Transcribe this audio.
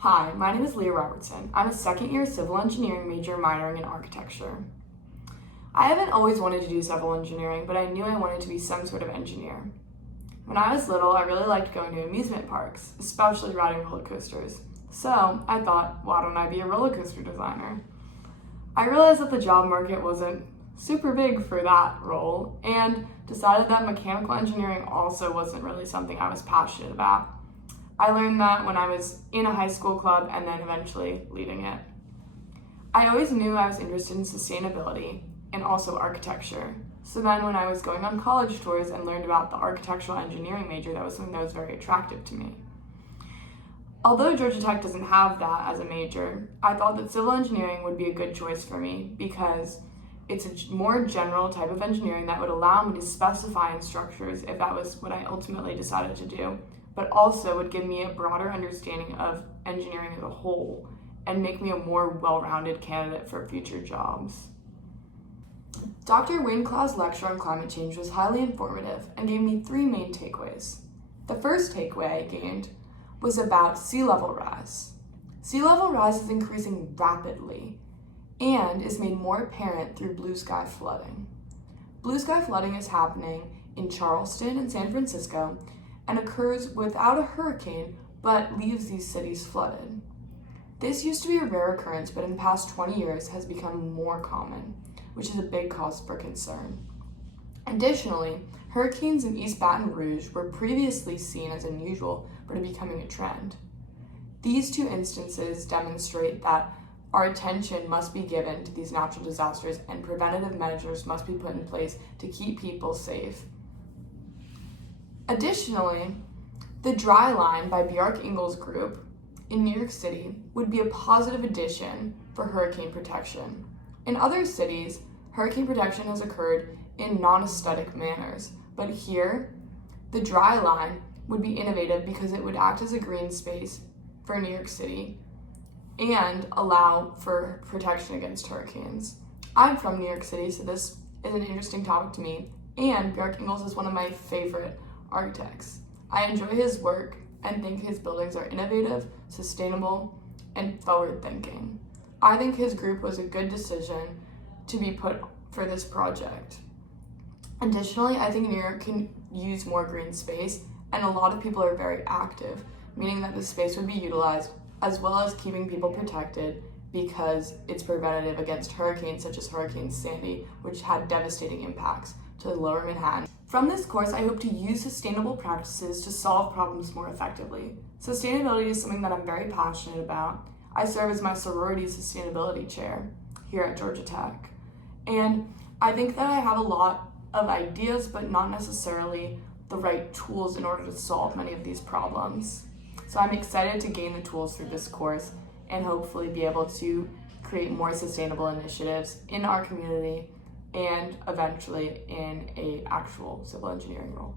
Hi, my name is Lia Robertson. I'm a second-year civil engineering major minoring in architecture. I haven't always wanted to do civil engineering, but I knew I wanted to be some sort of engineer. When I was little, I really liked going to amusement parks, especially riding roller coasters. So I thought, why don't I be a roller coaster designer? I realized that the job market wasn't super big for that role and decided that mechanical engineering also wasn't really something I was passionate about. I learned that when I was in a high school club and then eventually leading it. I always knew I was interested in sustainability and also architecture. So then when I was going on college tours and learned about the architectural engineering major, that was something that was very attractive to me. Although Georgia Tech doesn't have that as a major, I thought that civil engineering would be a good choice for me because it's a more general type of engineering that would allow me to specify in structures if that was what I ultimately decided to do, but also would give me a broader understanding of engineering as a whole and make me a more well-rounded candidate for future jobs. Dr. Wayne-Klau's lecture on climate change was highly informative and gave me three main takeaways. The first takeaway I gained was about sea level rise. Sea level rise is increasing rapidly and is made more apparent through blue sky flooding. Blue sky flooding is happening in Charleston and San Francisco and occurs without a hurricane but leaves these cities flooded. This used to be a rare occurrence, but in the past 20 years has become more common, which is a big cause for concern. Additionally, hurricanes in East Baton Rouge were previously seen as unusual but are becoming a trend. These two instances demonstrate that our attention must be given to these natural disasters and preventative measures must be put in place to keep people safe. Additionally, the Dry Line by Bjarke Ingels Group in New York City would be a positive addition for hurricane protection. In other cities, hurricane protection has occurred in non-aesthetic manners, but here, the Dry Line would be innovative because it would act as a green space for New York City and allow for protection against hurricanes. I'm from New York City, so this is an interesting topic to me, and Bjarke Ingels is one of my favorite architects. I enjoy his work and think his buildings are innovative, sustainable, and forward-thinking. I think his group was a good decision to be put for this project. Additionally, I think New York can use more green space, and a lot of people are very active, meaning that the space would be utilized as well as keeping people protected because it's preventative against hurricanes such as Hurricane Sandy, which had devastating impacts to lower Manhattan. From this course, I hope to use sustainable practices to solve problems more effectively. Sustainability is something that I'm very passionate about. I serve as my sorority sustainability chair here at Georgia Tech. And I think that I have a lot of ideas, but not necessarily the right tools in order to solve many of these problems. So I'm excited to gain the tools through this course and hopefully be able to create more sustainable initiatives in our community and eventually in an actual civil engineering role.